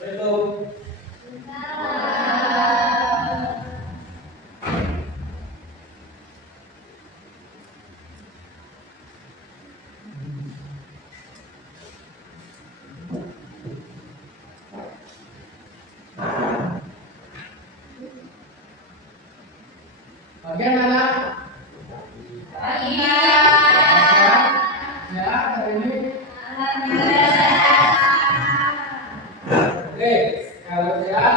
Itu. Bagaimana? Iya. Ya, hari ini. Oke, kalau sehat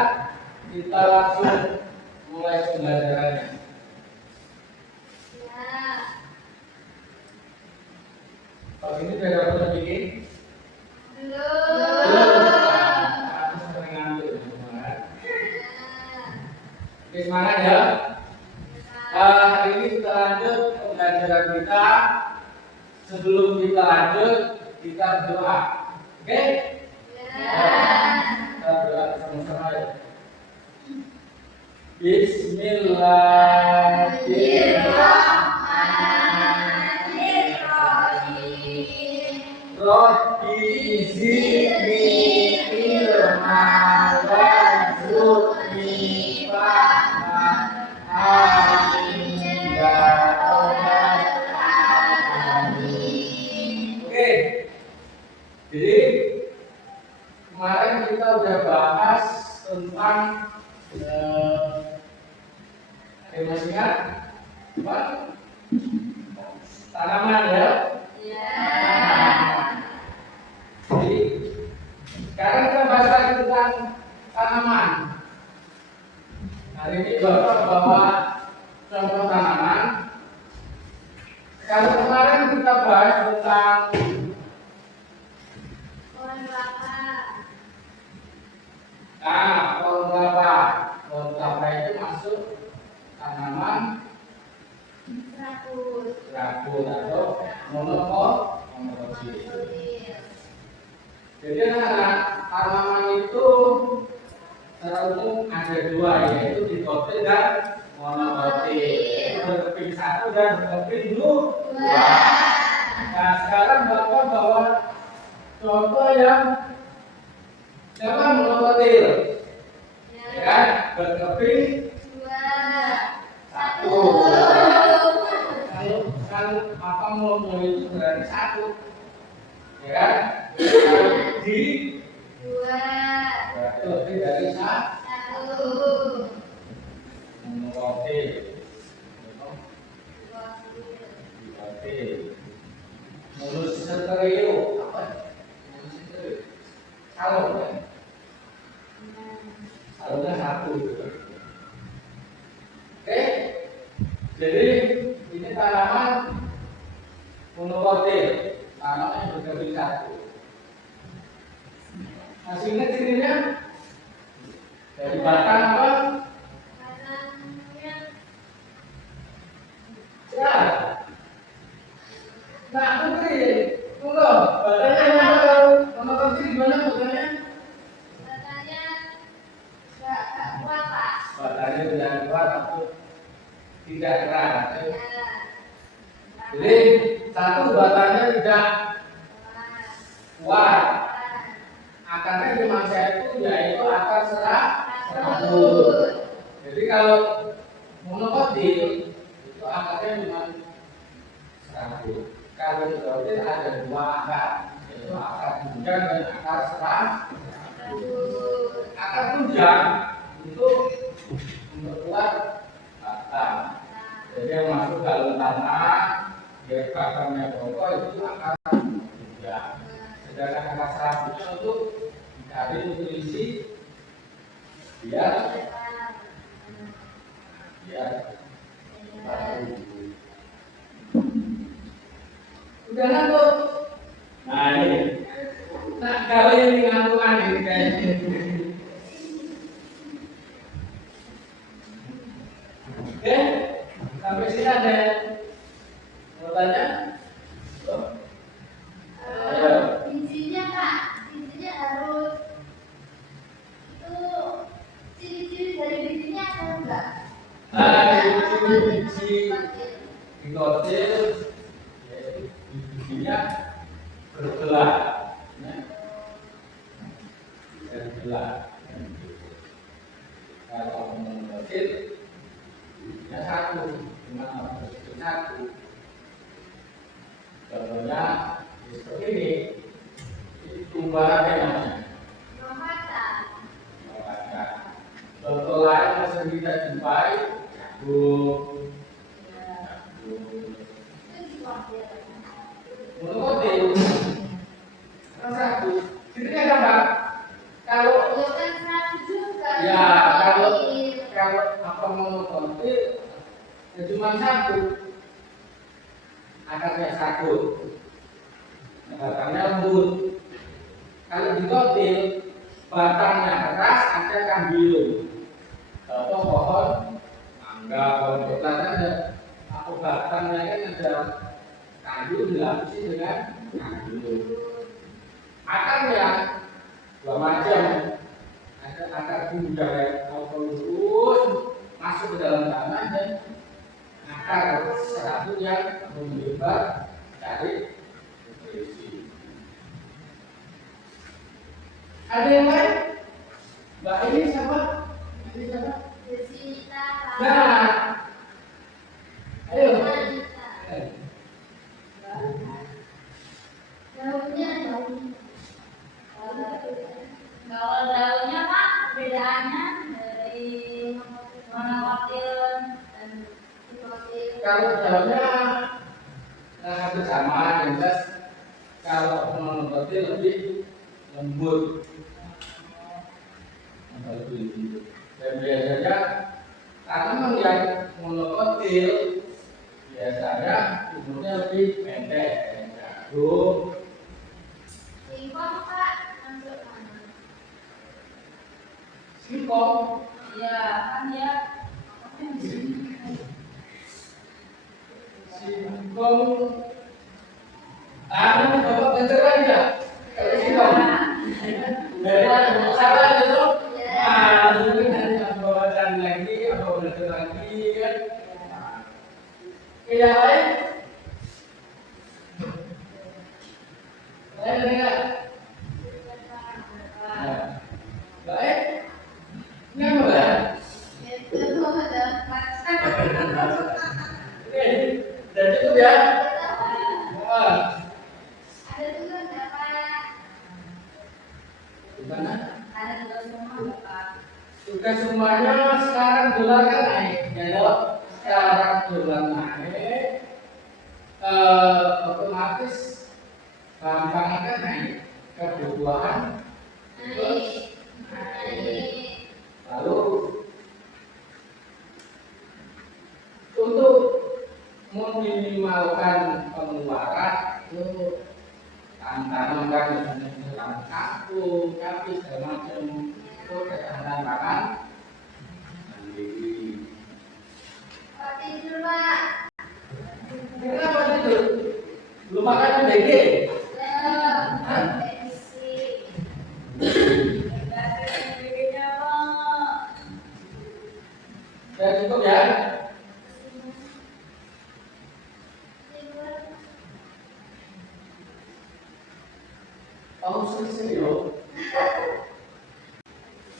kita langsung mulai pembelajarannya. Kalau ini sudah dapat bikin? Aku sering ngantuk. Oke, semangat ya. Hari ini kita lanjut pembelajaran kita. Sebelum kita lanjut, kita berdoa. Oke? Kita berdoa sama-sama ya. Bismillahirrahmanirrahim. Rabbi zidni ilman warzuqni fahman. Amin ya rabbal alamin. Oke. Jadi kemarin kita udah bahas tentang masih ingat apa? Tanaman ya. Jadi sekarang kita bahas lagi tentang tanaman. Hari ini Bapak bawa contoh tanaman. Kalau kemarin kita bahas tentang pohon kelapa. Pohon kelapa itu masuk tanaman serabut atau monokotil. Jadi anak-anak, tanaman itu secara umum ada dua, yaitu dikotil dan monokotil. Berkeping satu dan berkeping dua. Nah sekarang Bapak bawa contoh yang monokotil, ya kan? Berkeping satu. Kalau apa mau itu berarti satu, ya kan? Di berarti lebih dari satu. Monokotil. Mulus stereo apa? Mulus stereo. Kalau salurnya satu. Oke. Jadi ini tanaman monokotil, tanaman yang berkeping satu. Masih ingat cirinya? Dari batang apa? Ya. Nah, Putri, tunggu. Batangnya yang tahu monokotil gimana batangnya? Batangnya tidak kuat atau tidak keras. Jadi satu batangnya tidak kuat. Akarnya cuma satu, yaitu akar serabut. Jadi kalau monokotil itu akarnya cuma serabut. Kalau monokotil ada dua akar, yaitu akar tunjang dan akar serabut. Akar tunjang itu memperkuat batang. Jadi yang masuk dalam tanah, dia akarnya pokok itu akar tunjang. Sedangkan akar serabutnya untuk mencari nutrisi biar udah ngantuk. Nah ini, nah kalau ini ngantukan ini kayaknya. Oke, sampai sini ada mau tanya? Intinya Kak, intinya harus itu ciri-ciri dari bijinya ada enggak? Biji dikotil, yaitu bijinya bergerak. dan gelas. Kalau mengecil, ya satu, cuma satu. Contohnya seperti ini, tumbarannya namanya. Contoh lain yang sering kita jumpai, monokotil, satu. Ini ada apa? Kalau ya kalau apa monokotil, ya cuma satu, akarnya satu, akarnya lembut. Kalau dikotil, batangnya keras, akarnya biru. Contoh pohon mangga, pohon coklat ada, apa batangnya kan ada kayu dilapisi dengan kayu. Akarnya dua macam, ada akar budaya atau lurus masuk ke dalam tanah dan akar satu yang melebar dari nutrisi. Ada yang lain? Mbak ini siapa? Ini siapa? Nah, ayo. Kalau daunnya Pak, perbedaannya dari monokotil dan dikotil. Kalau daunnya hampir sama, yang jelas kalau monokotil lebih lembut, dan biasanya tanaman yang monokotil biasanya umurnya lebih pendek, jagung. Singkong Pak, masuk mana? Singkong, Ya kan ya. singkong, bapak bentar lagi ya. Kalau singkong, salah itu. Mungkin nanti pembawaan lagi, apa belajar lagi kan? Yang lain? Lain enggak? Baik. Ini apa? Dan cukup ya. Ada juga nggak Pak? Gimana? Ada juga semua Pak. Tugas semuanya sekarang dolar kan naik, ya sekarang dolar naik, otomatis bahan pangan kan naik, kebutuhan terus naik. Lalu untuk meminimalkan pengeluaran itu tantangan kan kangkung, kapi segala macam itu ketahanan pangan mandiri. Pak tidur Pak. Kenapa tidur? Belum makan BG? Sudah cukup ya? Oh, selesai loh.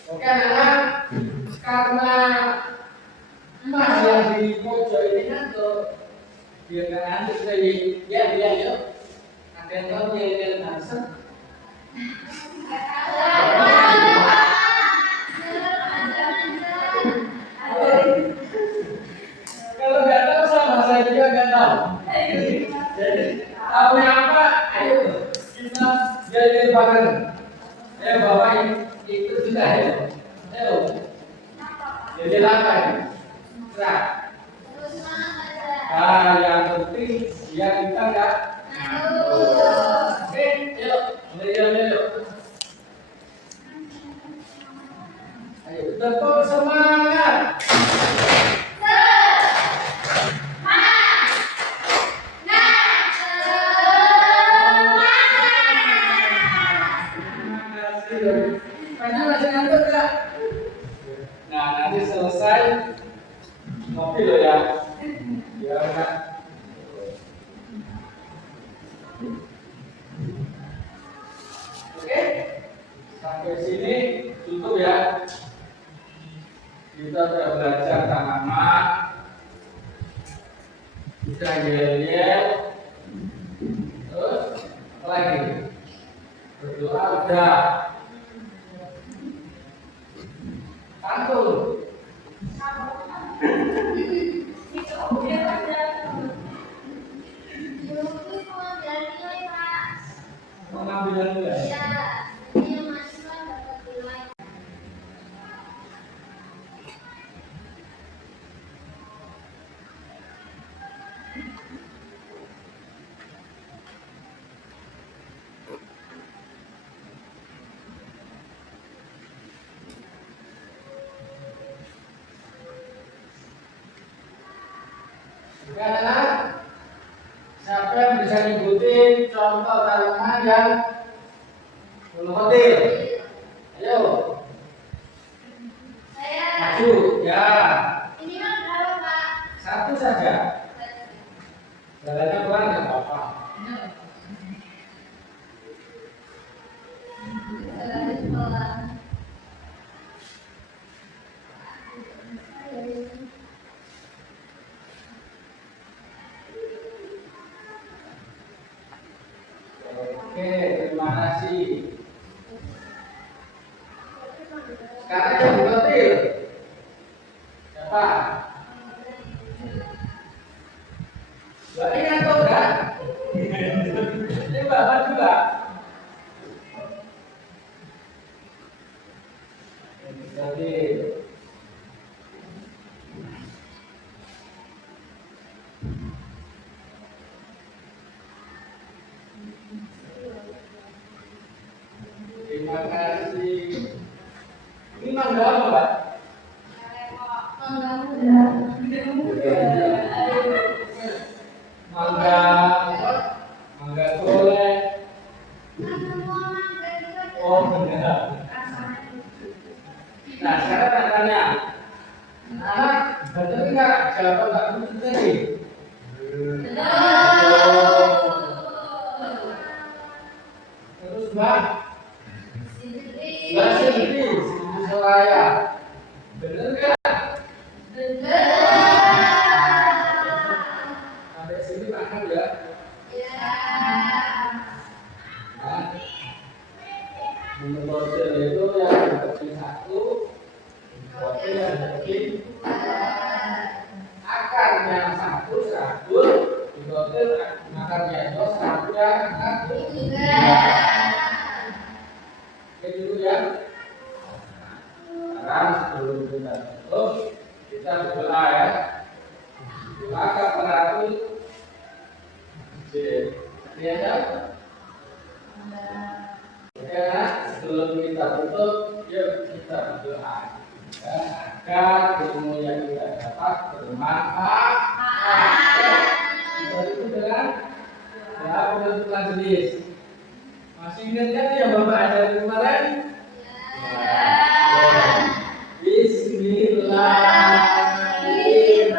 Oke anak-anak, karena emas yang di pojok ini kan tuh biar nggak ngantuk dari ya yuk. Ada yang tahu yang langsung? Kalau nggak tahu sama saya juga nggak tahu. Jadi tahu apa? Ayo kita jadi bareng. Bapak ikut juga ya. Ayo. Jadi apa? Serah. Yang penting ya kita nggak. Oke, yuk, yuk. Ayo, tetap semangat. Masih ngantuk nggak? Nah, nanti selesai ngopi loh ya. Ya, Kak. Oke. Sampai sini cukup ya. Kita sudah belajar tanaman, kita yel-yel, terus apa lagi? Berdoa udah. Pantun. Mengambil nilai. Anak-anak, siapa yang bisa ngikutin contoh tanaman yang monokotil? Ayo, maju, ya. Ini kan berapa, Pak? Satu saja. Jalannya pelan nggak apa-apa. Oke, terima kasih. Sekarang yang monokotil. Siapa? Mbak ini atau enggak? Ini Bapak juga. Jadi terima kasih. Ini mangga apa, Mbak? Mangga, mangga golek. Oh, benar. Nah, sekarang tak tanya. Anak, benar enggak jawaban Mbak Putri tadi? Terus Mbak? Mbak Siti, Siti Soraya. Benar enggak? Sampai sini paham ya? Nah, monokotil itu yang deketin satu, monokotil yang deketin akarnya satu serabut, monokotil akarnya dua serabutnya satu. Oke dulu ya. Sekarang sebelum kita tutup, kita berdoa ya. Doa kepada lihat ya. Oke, nah, sebelum kita tutup, yuk kita berdoa ya, agar ilmu yang kita dapat bermanfaat. Kita itu dengan ya penutupan jenis. Masih ingat kan yang Bapak ajarin kemarin? Bismillahirrahmanirrahim.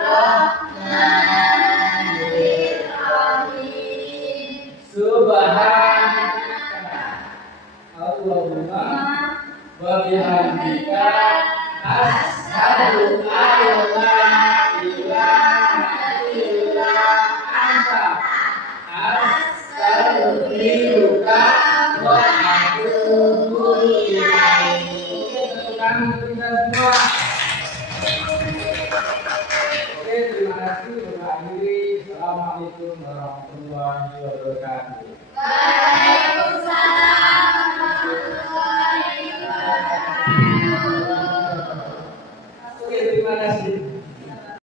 Subhanallahumma wa bihamdika asyhadu an la ilaha illa anta astaghfiruka wa atubu ilaik. Tekan kita semua. Oke, terima kasih. Kita akhiri. Assalamualaikum warahmatullahi wabarakatuh.